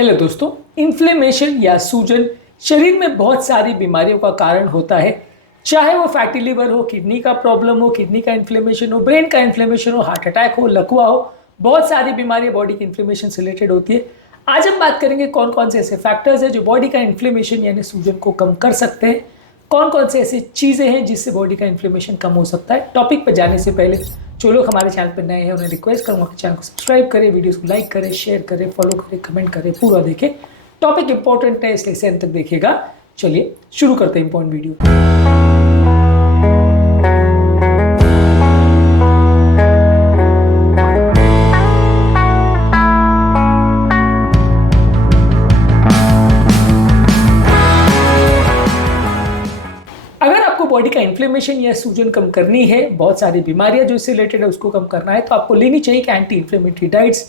Hello दोस्तों, inflammation या सूजन शरीर में बहुत सारी बीमारियों का कारण होता है। चाहे वो फैटी लिवर हो, किडनी का प्रॉब्लम हो, किडनी का इन्फ्लेमेशन हो, ब्रेन का इन्फ्लेमेशन हो, हार्ट अटैक हो, लकवा हो, बहुत सारी बीमारियां बॉडी की इन्फ्लेमेशन से रिलेटेड होती है। आज हम बात करेंगे कौन कौन से ऐसे फैक्टर्स हैं जो बॉडी का इन्फ्लेमेशन यानी सूजन को कम कर सकते हैं। कौन कौन से ऐसी चीज़ें हैं जिससे बॉडी का इन्फ्लेमेशन कम हो सकता है। टॉपिक पर जाने से पहले जो लोग हमारे चैनल पर नए हैं उन्हें रिक्वेस्ट करूँगा कि चैनल को सब्सक्राइब करें, वीडियोस को लाइक करें, शेयर करें, फॉलो करें, कमेंट करें, पूरा देखें। टॉपिक इंपॉर्टेंट है इसलिए अंत तक देखिएगा। चलिए शुरू करते हैं इंपॉर्टेंट वीडियो। बॉडी का इन्फ्लेमेशन या सूजन कम करनी है, बहुत सारी बीमारियां जो इससे रिलेटेड है उसको कम करना है, तो आपको लेनी चाहिए कि एंटी इन्फ्लेमेटरी डाइट्स,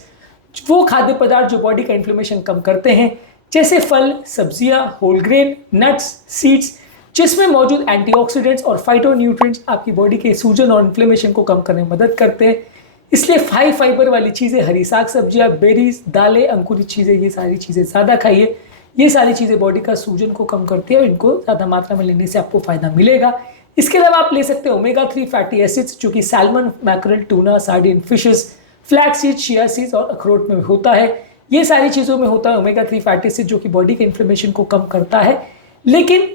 वो खाद्य पदार्थ जो बॉडी का इन्फ्लेमेशन कम करते हैं, जैसे फल, सब्जियां, होल ग्रेन, नट्स, सीड्स, जिसमें मौजूद एंटीऑक्सीडेंट्स और फाइटोन्यूट्रिएंट्स आपकी बॉडी के सूजन और इन्फ्लेमेशन को कम करने में मदद करते हैं। इसलिए हाई फाइबर वाली चीज़ें, हरी साग सब्जियां, बेरीज, दालें, अंकुरित चीज़ें, ये सारी चीज़ें ज़्यादा खाइए। ये सारी चीज़ें बॉडी का सूजन को कम करती है और इनको ज़्यादा मात्रा में लेने से आपको फायदा मिलेगा। इसके अलावा आप ले सकते हैं ओमेगा 3 फैटी एसिड्स, जो कि salmon, mackerel, tuna, sardine, fishes, flax seed, chia seeds और अखरोट में होता है। ये सारी चीज़ों में होता है ओमेगा 3 फैटी एसिड, जो कि बॉडी के इन्फ्लेमेशन को कम करता है। लेकिन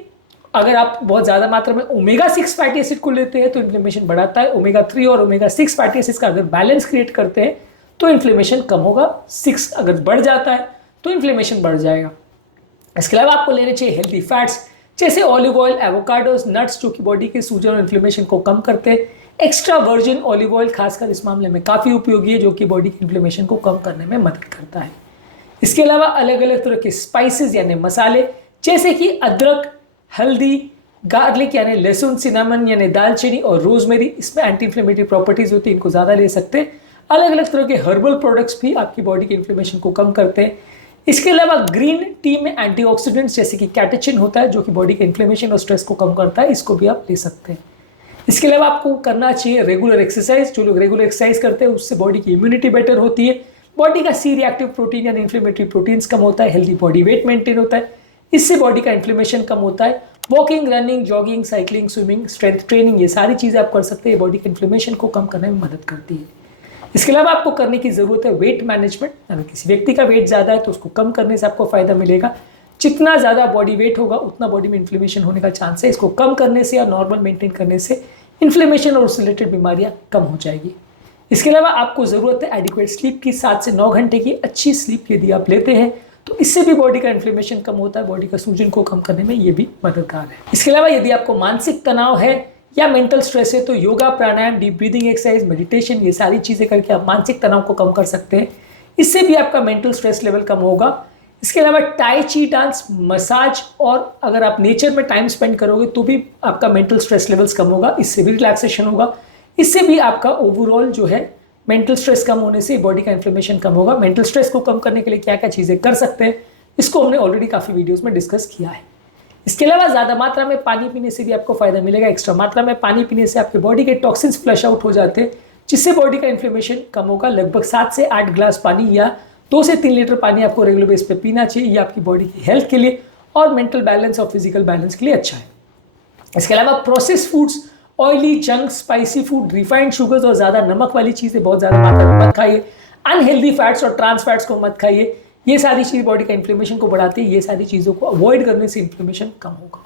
अगर आप बहुत ज़्यादा मात्रा में ओमेगा 6 फैटी एसिड को लेते हैं तो इन्फ्लेमेशन बढ़ाता है। ओमेगा 3 और ओमेगा 6 फैटी एसिड का अगर बैलेंस क्रिएट करते हैं तो इन्फ्लेमेशन कम होगा। 6 अगर बढ़ जाता है तो इन्फ्लेमेशन बढ़ जाएगा। इसके अलावा आपको लेने चाहिए हेल्दी फैट्स, जैसे ऑलिव ऑयल, एवोकाडोस, नट्स, जो कि बॉडी के सूजन और इन्फ्लेमेशन को कम करते हैं। एक्स्ट्रा वर्जिन ऑलिव ऑयल खासकर इस मामले में काफ़ी उपयोगी है, जो कि बॉडी की इन्फ्लेमेशन को कम करने में मदद करता है। इसके अलावा अलग अलग तरह के स्पाइसेस यानी मसाले, जैसे कि अदरक, हल्दी, गार्लिक यानी लहसुन, सिनामन यानी दालचीनी और रोजमेरी, इसमें एंटी इन्फ्लेमेटरी प्रॉपर्टीज होती है, इनको ज़्यादा ले सकते हैं। अलग अलग तरह के हर्बल प्रोडक्ट्स भी आपकी बॉडी के इन्फ्लेमेशन को कम करते हैं। इसके अलावा ग्रीन टी में एंटीऑक्सीडेंट्स जैसे कि कैटेचिन होता है, जो कि बॉडी के इन्फ्लेमेशन और स्ट्रेस को कम करता है, इसको भी आप ले सकते हैं। इसके अलावा आपको करना चाहिए रेगुलर एक्सरसाइज। जो लोग रेगुलर एक्सरसाइज करते हैं उससे बॉडी की इम्यूनिटी बेटर होती है, बॉडी का सी रिएक्टिव प्रोटीन यानी इन्फ्लेमेटरी प्रोटीन्स कम होता है, हेल्दी बॉडी वेट मेंटेन होता है, इससे बॉडी का इन्फ्लेमेशन कम होता है। Walking, running, jogging, cycling, swimming, strength training, ये सारी चीज़ें आप कर सकते हैं, बॉडी के इन्फ्लेमेशन को कम करने में मदद करती है। इसके अलावा आपको करने की ज़रूरत है वेट मैनेजमेंट। अगर किसी व्यक्ति का वेट ज़्यादा है तो उसको कम करने से आपको फ़ायदा मिलेगा। जितना ज़्यादा बॉडी वेट होगा उतना बॉडी में इन्फ्लेमेशन होने का चांस है। इसको कम करने से या नॉर्मल मेंटेन करने से इन्फ्लेमेशन और उससे रिलेटेड बीमारियाँ कम हो जाएगी। इसके अलावा आपको ज़रूरत है एडिक्वेट स्लीप की। 7 से 9 घंटे की अच्छी स्लीप यदि आप लेते हैं तो इससे भी बॉडी का इन्फ्लेमेशन कम होता है, बॉडी का सूजन को कम करने में ये भी मददगार है। इसके अलावा यदि आपको मानसिक तनाव है या मेंटल स्ट्रेस है तो योगा, प्राणायाम, डीप ब्रीदिंग एक्सरसाइज, मेडिटेशन, ये सारी चीज़ें करके आप मानसिक तनाव को कम कर सकते हैं। इससे भी आपका मेंटल स्ट्रेस लेवल कम होगा। इसके अलावा टाई ची डांस, मसाज और अगर आप नेचर में टाइम स्पेंड करोगे तो भी आपका मेंटल स्ट्रेस लेवल्स कम होगा, इससे भी रिलैक्सेशन होगा। इससे भी आपका ओवरऑल जो है मेंटल स्ट्रेस कम होने से बॉडी का इन्फ्लेमेशन कम होगा। मेंटल स्ट्रेस को कम करने के लिए क्या क्या चीज़ें कर सकते हैं इसको हमने ऑलरेडी काफ़ी वीडियोज़ में डिस्कस किया है। इसके अलावा ज़्यादा मात्रा में पानी पीने से भी आपको फायदा मिलेगा। एक्स्ट्रा मात्रा में पानी पीने से आपके बॉडी के टॉक्सिन्स फ्लश आउट हो जाते हैं, जिससे बॉडी का इन्फ्लेमेशन कम होगा। लगभग 7 से 8 ग्लास पानी या 2 से 3 लीटर पानी आपको रेगुलर बेस पे पीना चाहिए। ये आपकी बॉडी की हेल्थ के लिए और मेंटल बैलेंस और फिजिकल बैलेंस के लिए अच्छा है। इसके अलावा process foods, oily, junk, spicy food, refined sugars और ज़्यादा नमक वाली चीज़ें बहुत ज़्यादा मात्रा में मत खाइए। अनहेल्दी फैट्स और ट्रांस फैट्स को मत खाइए। ये सारी चीज़ बॉडी का इन्फ्लेमेशन को बढ़ाती है। ये सारी चीज़ों को अवॉइड करने से इन्फ्लेमेशन कम होगा।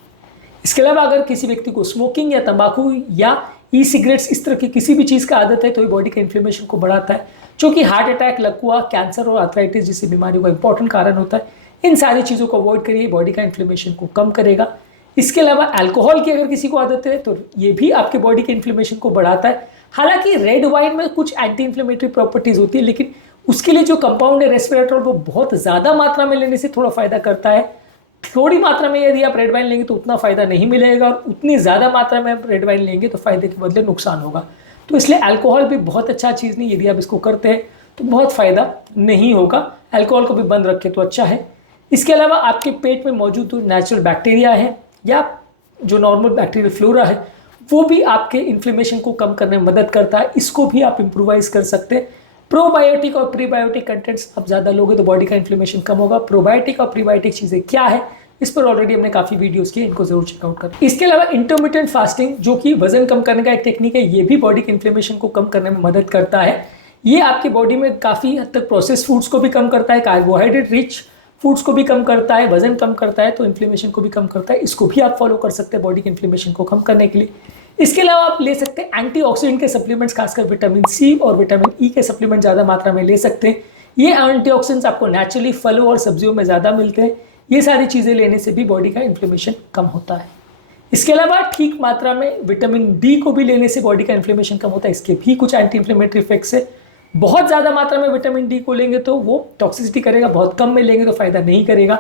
इसके अलावा अगर किसी व्यक्ति को स्मोकिंग या तंबाकू या ई सिगरेट्स, इस तरह की किसी भी चीज़ का आदत है तो ये बॉडी के इन्फ्लेमेशन को बढ़ाता है, जो कि हार्ट अटैक, लकवा, कैंसर और आर्थराइटिस जैसी बीमारियों का इंपॉर्टेंट कारण होता है। इन सारी चीज़ों को अवॉइड करिए, बॉडी का इन्फ्लेमेशन को कम करेगा। इसके अलावा अल्कोहल की अगर किसी को आदत है तो ये भी आपके बॉडी के इन्फ्लेमेशन को बढ़ाता है। हालांकि रेड वाइन में कुछ एंटी इन्फ्लेमेटरी प्रॉपर्टीज होती है, लेकिन उसके लिए जो कंपाउंड है रेस्वेराट्रोल, वो बहुत ज़्यादा मात्रा में लेने से थोड़ा फायदा करता है। थोड़ी मात्रा में यदि आप रेड वाइन लेंगे तो उतना फ़ायदा नहीं मिलेगा, और उतनी ज़्यादा मात्रा में आप रेड वाइन लेंगे तो फ़ायदे के बदले नुकसान होगा। तो इसलिए अल्कोहल भी बहुत अच्छा चीज़ नहीं, यदि आप इसको करते हैं तो बहुत फ़ायदा नहीं होगा। अल्कोहल को भी बंद रखें तो अच्छा है। इसके अलावा आपके पेट में मौजूद जो नेचुरल बैक्टीरिया है या जो नॉर्मल बैक्टीरियल फ्लोरा है वो भी आपके इन्फ्लेमेशन को कम करने में मदद करता है। इसको भी आप इम्प्रोवाइज़ कर सकते हैं। प्रोबायोटिक और प्रीबायोटिक कंटेंट्स आप ज़्यादा लोगे तो बॉडी का इन्फ्लेमेशन कम होगा। प्रोबायोटिक और प्रीबायोटिक चीज़ें क्या है, इस पर ऑलरेडी हमने काफ़ी वीडियोस किए, इनको जरूर चेकआउट करें। इसके अलावा इंटरमिटेंट फास्टिंग जो कि वजन कम करने का एक टेक्निक है, ये भी बॉडी के इन्फ्लेमेशन को कम करने में मदद करता है। ये आपकी बॉडी में काफ़ी हद तक प्रोसेस फूड्स को भी कम करता है, कार्बोहाइड्रेट रिच फूड्स को भी कम करता है, वजन कम करता है, तो इन्फ्लेमेशन को भी कम करता है। इसको भी आप फॉलो कर सकते हैं बॉडी के इन्फ्लेमेशन को कम करने के लिए। इसके अलावा आप ले सकते हैं एंटीऑक्सीडेंट के सप्लीमेंट्स, खासकर विटामिन सी और विटामिन ई के सप्लीमेंट ज़्यादा मात्रा में ले सकते हैं। ये एंटीऑक्सीडेंट्स आपको नेचुरली फलों और सब्जियों में ज़्यादा मिलते हैं। ये सारी चीज़ें लेने से भी बॉडी का इन्फ्लेमेशन कम होता है। इसके अलावा ठीक मात्रा में विटामिन डी को भी लेने से बॉडी का इन्फ्लेमेशन कम होता है। इसके भी कुछ एंटी इन्फ्लेमेटरी इफेक्ट्स है। बहुत ज़्यादा मात्रा में विटामिन डी को लेंगे तो वो टॉक्सिसिटी करेगा, बहुत कम में लेंगे तो फायदा नहीं करेगा।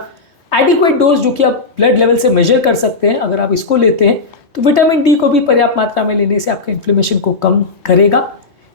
एडिक्वेट डोज जो कि आप ब्लड लेवल से मेजर कर सकते हैं, अगर आप इसको लेते हैं तो विटामिन डी को भी पर्याप्त मात्रा में लेने से आपके इन्फ्लेमेशन को कम करेगा।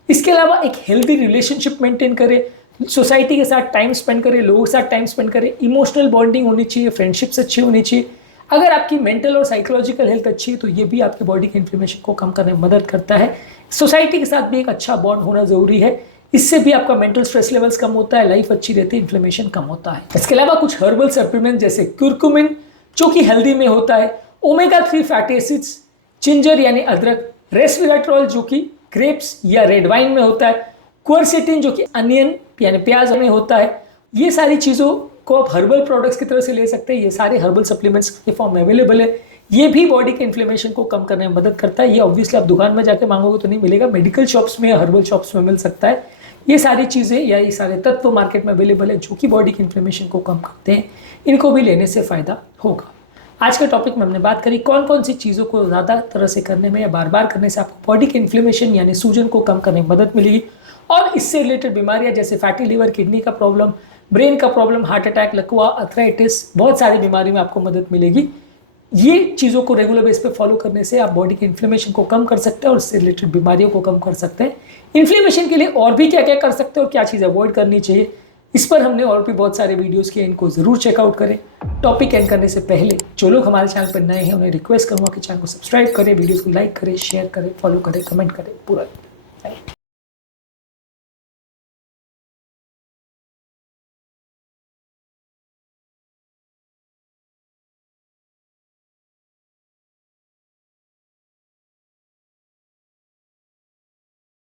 इसके अलावा एक हेल्दी रिलेशनशिप मेंटेन करें, सोसाइटी के साथ टाइम स्पेंड करें, लोगों के साथ टाइम स्पेंड करें, इमोशनल बॉन्डिंग होनी चाहिए, फ्रेंडशिप्स अच्छी होनी चाहिए। अगर आपकी मेंटल और साइकोलॉजिकल हेल्थ अच्छी है तो ये भी आपके बॉडी के इन्फ्लेमेशन को कम करने में मदद करता है। सोसाइटी के साथ भी एक अच्छा बॉन्ड होना जरूरी है, इससे भी आपका मेंटल स्ट्रेस लेवल्स कम होता है, लाइफ अच्छी रहती है, इन्फ्लेमेशन कम होता है। इसके अलावा कुछ हर्बल सप्लीमेंट जैसे क्यूरकुमिन जो कि हेल्दी में होता है, ओमेगा 3 फैटी एसिड्स, जिंजर यानी अदरक, रेस्वेराट्रोल जो कि ग्रेप्स या रेड वाइन में होता है, क्वरसेटिन जो कि अनियन यानी प्याज में होता है। ये सारी चीज़ों को आप हर्बल प्रोडक्ट्स की तरह से ले सकते हैं। ये सारे हर्बल सप्लीमेंट्स के फॉर्म में अवेलेबल है। ये भी बॉडी के इन्फ्लेमेशन को कम करने में मदद करता है। ये ऑब्वियसली आप दुकान में जाके मांगोगे तो नहीं मिलेगा, मेडिकल शॉप्स में या हर्बल शॉप्स में मिल सकता है। ये सारी चीज़ें या ये सारे तत्व मार्केट में अवेलेबल है जो कि बॉडी के इन्फ्लेमेशन को कम करते हैं। इनको भी लेने से फ़ायदा होगा। आज के टॉपिक में हमने बात करी कौन कौन सी चीज़ों को ज़्यादा तरह से करने में या बार बार करने से आपको बॉडी के इन्फ्लेमेशन यानी सूजन को कम करने में मदद मिलेगी, और इससे रिलेटेड बीमारियां जैसे फैटी लिवर, किडनी का प्रॉब्लम, ब्रेन का प्रॉब्लम, हार्ट अटैक, लकवा, अर्थराइटिस, बहुत सारी बीमारी में आपको मदद मिलेगी। ये चीज़ों को रेगुलर बेस पे फॉलो करने से आप बॉडी के इन्फ्लेमेशन को कम कर सकते हैं और इससे रिलेटेड बीमारियों को कम कर सकते हैं। इन्फ्लेमेशन के लिए और भी क्या क्या कर सकते हैं और क्या चीज़ अवॉइड करनी चाहिए, इस पर हमने और भी बहुत सारे वीडियोस किए, इनको ज़रूर चेकआउट करें। टॉपिक एंड करने से पहले जो लोग हमारे चैनल पर नए हैं उन्हें रिक्वेस्ट करूँगा कि चैनल को सब्सक्राइब करें, वीडियोस को लाइक करें, शेयर करें, फॉलो करें, कमेंट करें, पूरा।